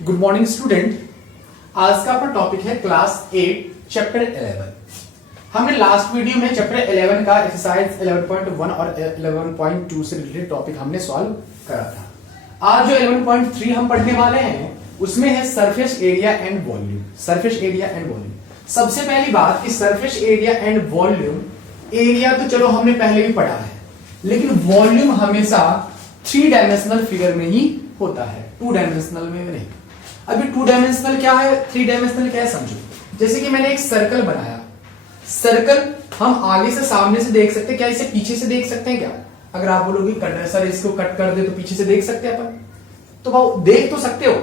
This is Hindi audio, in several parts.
Good morning student. आज का अपना टॉपिक है क्लास 8 चैप्टर 11। हमने लास्ट वीडियो में चैप्टर 11 का एक्सरसाइज 11.1 और 11.2 से रिलेटेड टॉपिक हमने सॉल्व करा था। आज जो 11.3 हम पढ़ने वाले हैं उसमें है surface area and volume. Surface area and volume, सबसे पहली बात कि surface area and volume, area तो चलो हमने पहले भी पढ़ा है, लेकिन वॉल्यूम हमेशा 3 डायमेंशनल फिगर में ही होता है, 2 डायमेंशनल में नहीं। अभी 2 डायमेंशनल क्या है, 3 डायमेंशनल क्या है समझो। जैसे कि मैंने एक सर्कल बनाया, सर्कल हम आगे से सामने से देख सकते हैं, क्या इसे पीछे से देख सकते हैं क्या? अगर आप बोलोगे कट सर इसको कट कर दे तो पीछे से देख सकते हैं अपन, तो भाव देख तो सकते हो,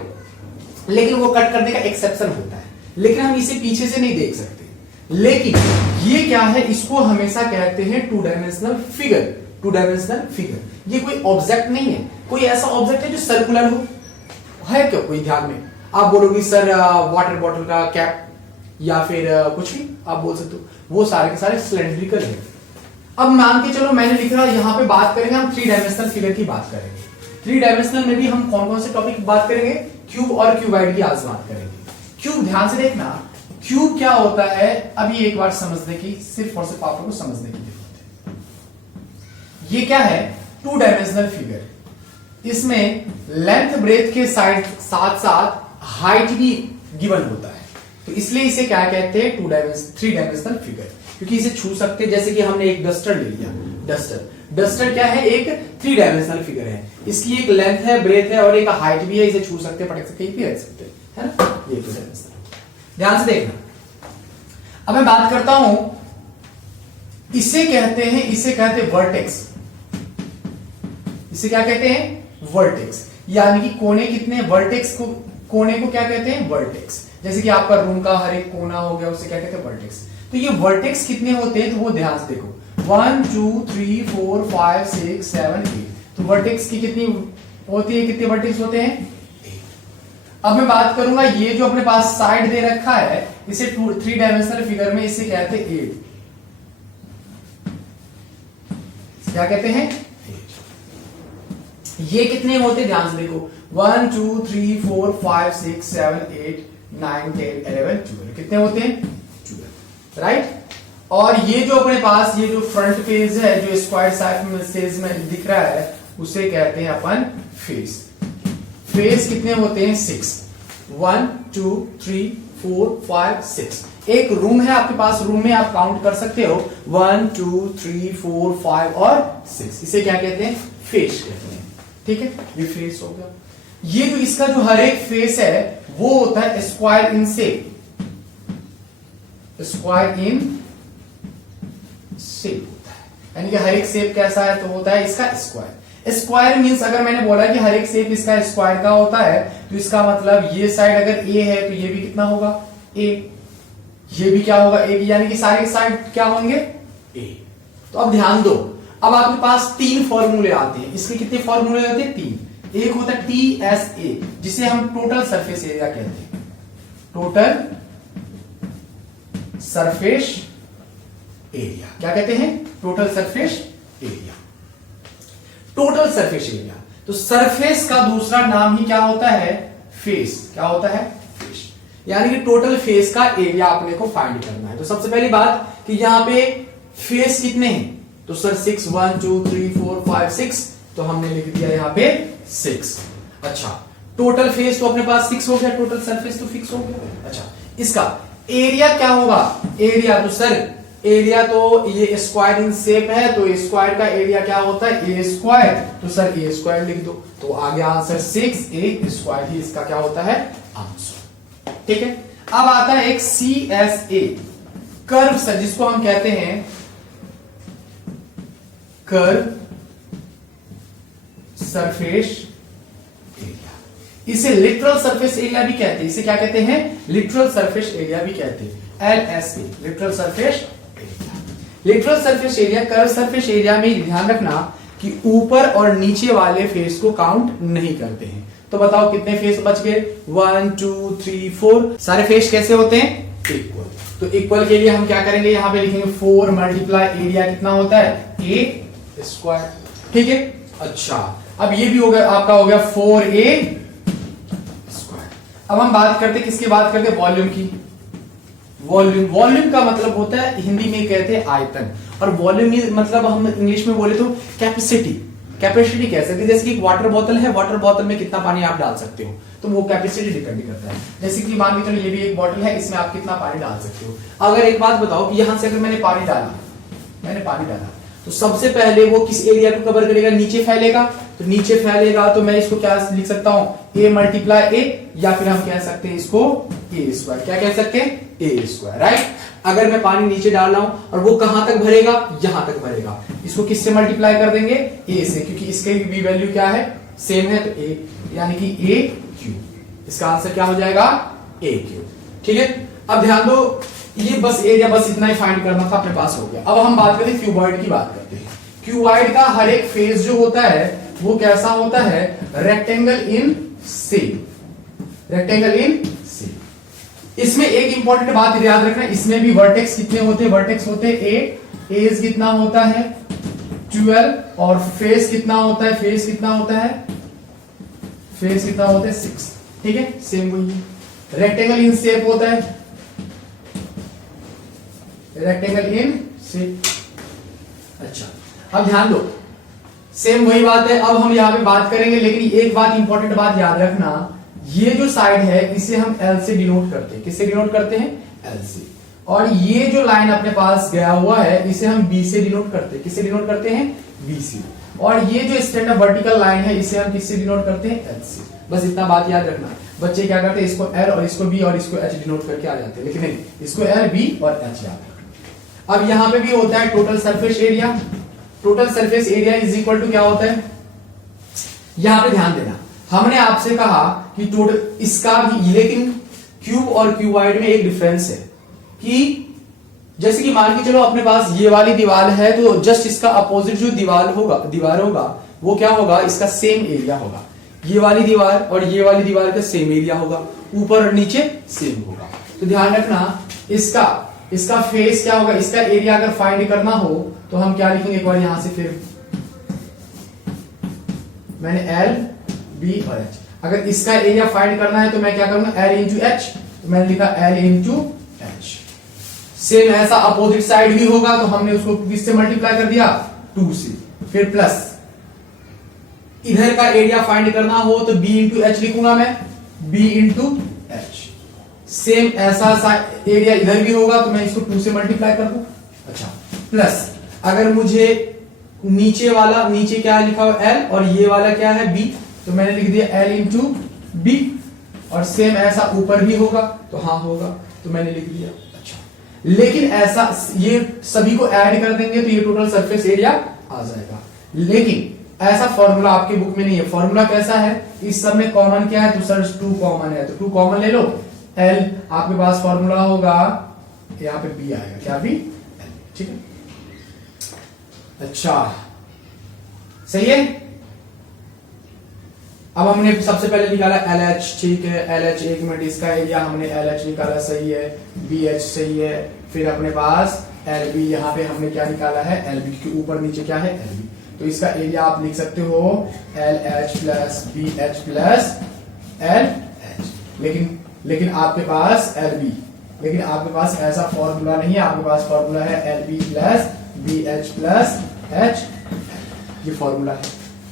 लेकिन वो कट करने का एक्सेप्शन होता है, लेकिन हम इसे पीछे से नहीं देख सकते। लेकिन ये क्या है, इसको हमेशा कहते हैं 2 डायमेंशनल फिगर। 2 डायमेंशनल फिगर ये कोई ऑब्जेक्ट नहीं है, कोई ऐसा ऑब्जेक्ट है जो सर्कुलर हो, है क्या कोई ध्यान में? आप बोलोगे सर वाटर बॉटल का कैप या फिर कुछ भी आप बोल सकते हो, वो सारे के सारे सिलेंड्रिकल है। अब मान के चलो मैंने लिख रहा, यहां पे बात करेंगे हम 3 डायमेंशनल फिगर की बात करेंगे। 3 डायमेंशनल में भी हम कौन कौन से टॉपिक की बात करेंगे? क्यूब और क्यूबाइड की आज बात करेंगे। क्यूब ध्यान से देखना, क्यूब क्या होता है अभी एक बार समझने की, सिर्फ और सिर्फ आपको समझने की जरूरत है। ये क्या है? 2 डायमेंशनल फिगर, इसमें लेंथ ब्रेथ के साइड साथ साथ हाइट भी गिवन होता है, तो इसलिए इसे क्या कहते हैं? 3 डायमेंशनल फिगर, क्योंकि इसे छू सकते हैं। जैसे कि हमने एक डस्टर ले लिया, डस्टर क्या है? एक 3 डायमेंशनल फिगर है, इसकी एक लेंथ है, ब्रेथ है और एक हाइट भी है, इसे छू सकते हैं, पटक सकते हैं, रख सकते हैं, है ना? ये 2 डायमेंशनल। ध्यान से देखना, अब मैं बात करता हूं, इसे कहते हैं वर्टेक्स। इसे क्या कहते हैं? वर्टेक्स, यानी कि कोने कितने, वर्टेक्स को, कोने को क्या कहते हैं? वर्टेक्स। जैसे कि आपका रूम का हर एक कोना हो गया, उसे क्या कहते हैं? वर्टेक्स। तो ये वर्टेक्स कितने होते हैं, तो वो ध्यान से देखो, 1 2 3 4 5 6 7 8। तो वर्टेक्स की कितनी होती है, कितने वर्टेक्स होते हैं? 8। अब मैं बात करूंगा, ये जो अपने पास साइड दे रखा है, इसे 3 डायमेंशनल फिगर में इसे कहते हैं 8। क्या कहते हैं? 8। ये कितने होते, ध्यान से देखो, 1 2 3 4 5 6 7 8 9 10 11 12। कितने होते हैं? 12, राइट। और ये जो अपने पास ये जो फ्रंट फेस है, जो स्क्वायर साइज में दिख रहा है, उसे कहते हैं अपन फेस। फेस कितने होते हैं? 6। 1 2 3 4 5 6। एक रूम है आपके पास, रूम में आप काउंट कर सकते हो, 1 2 3 4 5 और 6। इसे क्या कहते हैं? फेस कहते हैं, ठीक है। ये फेस हो गया। ये जो इसका जो हर एक फेस है वो होता है square in shape, square in shape होता है, यानी कि हर एक शेप कैसा है, तो होता है इसका स्क्वायर। स्क्वायर मींस, अगर मैंने बोला कि हर एक शेप इसका स्क्वायर का होता है, तो इसका मतलब ये साइड अगर ए है तो ये भी कितना होगा? ए। ये भी क्या होगा? ए, यानी कि सारे साइड क्या होंगे? ए। तो अब ध्यान दो, अब आपके पास 3 फॉर्मूले आते हैं। इसके कितने फॉर्मूले आते हैं? 3। एक होता है TSA, जिसे हम टोटल सरफेस एरिया कहते हैं। टोटल सरफेस एरिया क्या कहते हैं? Total surface area. Total surface area, तो सरफेस का दूसरा नाम ही क्या होता है? फेस। क्या होता है? फेस। यानी कि टोटल फेस का एरिया अपने को फाइंड करना है। तो सबसे पहली बात कि यहां पे फेस कितने हैं, तो सर 6 1 2 3 4 5 6, तो हमने लिख दिया यहां पे 6। अच्छा, टोटल फेस तो अपने पास 6 हो गया, टोटल सरफेस तो फिक्स हो गया। अच्छा, इसका एरिया क्या होगा? एरिया तो सर, एरिया तो ये स्क्वायर इन शेप है, तो स्क्वायर का एरिया क्या होता है? ए स्क्वायर। तो सर ए स्क्वायर लिख दो, तो आगे आंसर 6a स्क्वायर ही इसका क्या होता है? आंसर, ठीक है। अब आता है एक CSA, कर्व सर, जिसको हम कहते हैं कर्व सरफेस एरिया। इसे लिटरल सरफेस एरिया भी कहते हैं। इसे क्या कहते हैं? लिटरल सरफेस एरिया भी कहते हैं, LSA, literal surface area. Literal surface area, curve surface area में ध्यान रखना कि ऊपर और नीचे वाले फेस को काउंट नहीं करते हैं। तो बताओ कितने फेस बच गए? 1 2 3 4। सारे फेस कैसे होते हैं? इक्वल। तो इक्वल के लिए हम क्या करेंगे, यहां पे लिखेंगे 4 मल्टीप्लाई एरिया कितना होता है? A स्क्वायर, ठीक है। अच्छा, अब ये भी हो गया आपका, हो गया 4a स्क्वायर। अब हम बात करते किसकी बात करते हैं, वॉल्यूम की। वॉल्यूम का मतलब होता है, हिंदी में कहते हैं आयतन, और वॉल्यूम मतलब हम इंग्लिश में बोले तो कैपेसिटी कह सकते हैं। जैसे कि एक वाटर बोतल है, वाटर बोतल में कितना पानी आप डाल सकते हो, तो वो कैपेसिटी डिपेंड करता है। जैसे कि मान के चलो ये भी एक बोतल है, इसमें आप कितना पानी डाल सकते हो। अगर एक बात बताओ कि यहां से अगर मैंने पानी डाला तो सबसे पहले वो किस एरिया को कवर करेगा, नीचे फैलेगा। तो नीचे फैलेगा तो मैं इसको क्या लिख सकता हूं, a मल्टीप्लाई a, या फिर हम कह सकते हैं इसको a स्क्वायर। क्या कह सकते हैं, a स्क्वायर, राइट। अगर मैं पानी नीचे डाल रहा हूं और वो कहां तक भरेगा, यहां तक भरेगा, इसको किससे मल्टीप्लाई कर देंगे, a से, क्योंकि इसके भी वैल्यू क्या है, सेम है, तो a यानी कि a क्यूब। इसका आंसर क्या हो जाएगा, a क्यूब। ठीक है, अब ध्यान दो, ये बस एरिया बस इतना ही फाइंड करना था, अपने पास हो गया। अब हम बात करते हैं क्यूबॉइड की बात करते हैं। क्यूबॉइड का हर एक फेस जो होता है वो कैसा होता है, rectangle in shape, rectangle in shape. इसमें एक इंपॉर्टेंट बात याद रखना, इसमें भी वर्टेक्स कितने होते हैं, वर्टेक्स होते हैं 8, एज कितना होता है 12, और फेस कितना होता है, फेस कितना होता है 6। ठीक है, सेम वही रेक्टेंगल इन शेप होता है, रेक्टेंगल इन शेप। अच्छा, अब ध्यान दो, सेम वही बात है। अब हम यहां पे बात करेंगे, लेकिन एक बात इंपॉर्टेंट बात याद रखना, ये जो साइड है इसे हम L से डिनोट करते हैं। किससे डिनोट करते हैं, L से। और ये जो लाइन अपने पास गया हुआ है इसे हम B से डिनोट करते हैं। किससे डिनोट करते हैं, B से। और ये जो स्टैंड अप वर्टिकल लाइन है इसे हम किससे डिनोट करते हैं, L से। बस इतना बात याद रखना। बच्चे क्या करते हैं, इसको L और इसको B और इसको H डिनोट करके आ जाते हैं, लेकिन नहीं, इसको L, B और H याद रखना। अब यहां पे भी होता है total surface area. Total surface area is equal to क्या होता है, यहां पे ध्यान देना, हमने आपसे कहा कि टोटल इसका भी, लेकिन क्यूब और क्यूबॉइड में एक डिफरेंस है कि जैसे कि मान के चलो अपने पास ये वाली दीवार है, तो जस्ट इसका अपोजिट जो दीवार होगा वो क्या होगा, इसका सेम एरिया होगा। ये वाली दीवार और ये वाली दीवार का सेम एरिया होगा, ऊपर और नीचे सेम होगा। तो ध्यान रखना, इसका फेस क्या होगा, इसका एरिया अगर फाइंड करना हो तो हम क्या लिखेंगे, एक बार यहां से, फिर मैंने L, B और H। अगर इसका एरिया फाइंड करना है तो मैं क्या करूंगा, L इंटू H, तो मैंने लिखा L इंटू H। सेम ऐसा अपोजिट साइड भी होगा, तो हमने उसको किससे मल्टीप्लाई कर दिया, 2 से, फिर प्लस इधर का एरिया फाइंड करना हो तो B इंटू H लिखूंगा मैं, B इंटू H। सेम ऐसा एरिया इधर भी होगा, तो मैं इसको 2 से मल्टीप्लाई कर दूं। अच्छा, प्लस अगर मुझे नीचे क्या लिखा हुआ L और ये वाला क्या है B, तो मैंने लिख दिया L इंटू B। और सेम ऐसा ऊपर भी होगा, तो हाँ होगा, तो मैंने लिख दिया। अच्छा, लेकिन ऐसा ये सभी को ऐड कर देंगे तो ये टोटल सरफेस एरिया आ जाएगा। लेकिन ऐसा फॉर्मूला आपके बुक में नहीं है। फॉर्मूला कैसा है, इस सब में कॉमन क्या है, तो सर 2 कॉमन है, तो 2 कॉमन ले लो। L आपके पास फॉर्मूला होगा, यहाँ पे B आएगा, क्या भी, ठीक है। अच्छा, सही है। अब हमने सबसे पहले निकाला LH, ठीक है, LH 1 मिनट, इसका एरिया हमने LH निकाला, सही है, BH सही है। फिर अपने पास LB, यहाँ पे हमने क्या निकाला है, LB के ऊपर नीचे क्या है, LB, तो इसका एरिया आप लिख सकते हो LH plus BH plus LH। लेकिन आपके पास LB, लेकिन आपके पास ऐसा फॉर्मूला नहीं है, आपके पास फॉर्मूला है LB plus BH plus H, ये फॉर्मूला है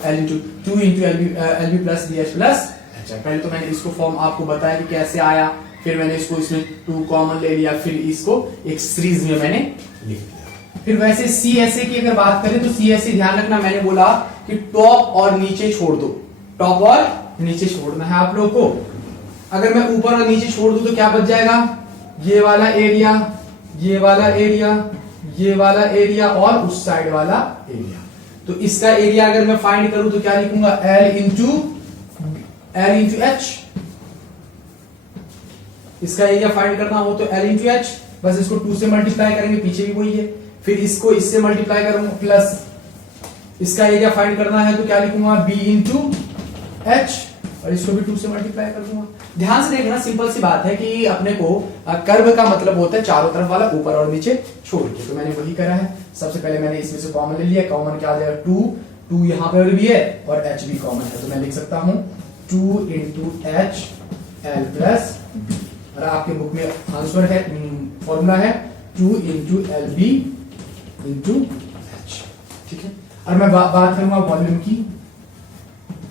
L into 2 into LB plus BH plus H। पहले तो मैंने इसको फॉर्म आपको बताया कि कैसे आया, फिर मैंने इसको इसमें 2 कॉमन ले लिया, फिर इसको एक सीरीज में मैंने लिख दिया। फिर वैसे CSA की अगर बात करें तो CSA ध्यान रखना, मैंने बोला कि टॉप और नीचे छोड़ दो, टॉप और नीचे छोड़ना है आप लोग को। अगर मैं ऊपर और नीचे छोड़ दूं तो क्या बच जाएगा, ये वाला एरिया, ये वाला एरिया, ये वाला एरिया और उस साइड वाला एरिया। तो इसका एरिया अगर मैं फाइंड करूं तो क्या लिखूंगा, L इंटू H। इसका एरिया फाइंड करना हो तो L इंटू H, बस इसको 2 से मल्टीप्लाई करेंगे, पीछे भी वही है। फिर इसको इससे मल्टीप्लाई करूंगा, प्लस इसका एरिया फाइंड करना है तो क्या लिखूंगा, B इंटू H, और इसको भी 2 से मल्टीप्लाई कर दूंगा। ध्यान से देखना, सिंपल सी बात है कि अपने को कर्व का मतलब होता है चारों तरफ वाला, ऊपर और नीचे छोड़ के, तो मैंने वही करा है। सबसे पहले मैंने इसमें से कॉमन ले लिया, कॉमन क्या आ जाएगा, 2 यहाँ पे भी है और H भी कॉमन है, तो मैं लिख सकता हूं 2 इंटू H एल प्लस, और आपके बुक में आंसर है, फॉर्मूला है 2 into L B into H. ठीक है, और मैं बात करूंगा वॉल्यूम की।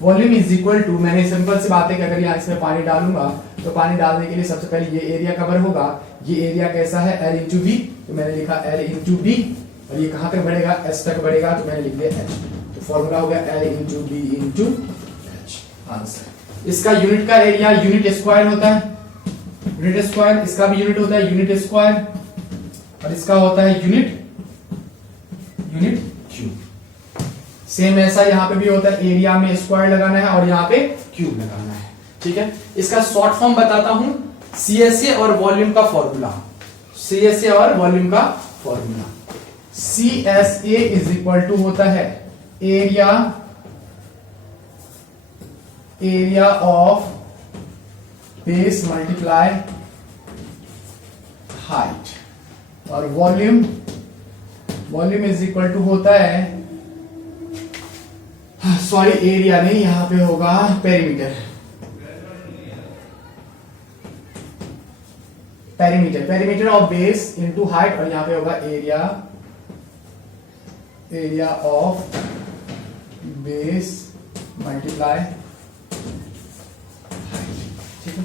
वॉल्यूम इज इक्वल टू, मैंने सिंपल सी बात है कि अगर यहाँ इसमें पानी डालूंगा तो पानी डालने के लिए सबसे पहले ये एरिया कवर होगा। ये एरिया कैसा है, एल इंटू बी, तो मैंने लिखा एल इंटू बी, और ये कहां तक बढ़ेगा, एस तक बढ़ेगा, तो मैंने लिख दिया एच। तो फॉर्मूला हो गया L into B into H. Answer. इसका यूनिट का एरिया यूनिट स्क्वायर होता है, यूनिट स्क्वायर, इसका भी यूनिट होता है यूनिट स्क्वायर, और इसका होता है यूनिट क्यूब। सेम ऐसा यहाँ पे भी होता है, एरिया में स्क्वायर लगाना है और यहाँ पे क्यूब लगाना है। ठीक है, इसका शॉर्ट फॉर्म बताता हूं, सीएसए और वॉल्यूम का फॉर्मूला, सीएसए और वॉल्यूम का formula, CSA is equal to होता है area of base multiply height, और वॉल्यूम इज इक्वल टू होता है, सॉरी एरिया नहीं, यहां पे होगा perimeter of base into height, और यहां पे होगा area of base multiply height. ठीक है,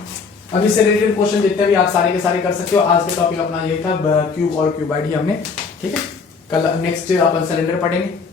अब इससे रिलेटेड क्वेश्चन जितने भी आप सारे के सारे कर सकते हो। आज के टॉपिक अपना यही था, क्यूब और क्यूबाइड ही हमने। ठीक है, कल नेक्स्ट अपन सिलेंडर पढ़ेंगे।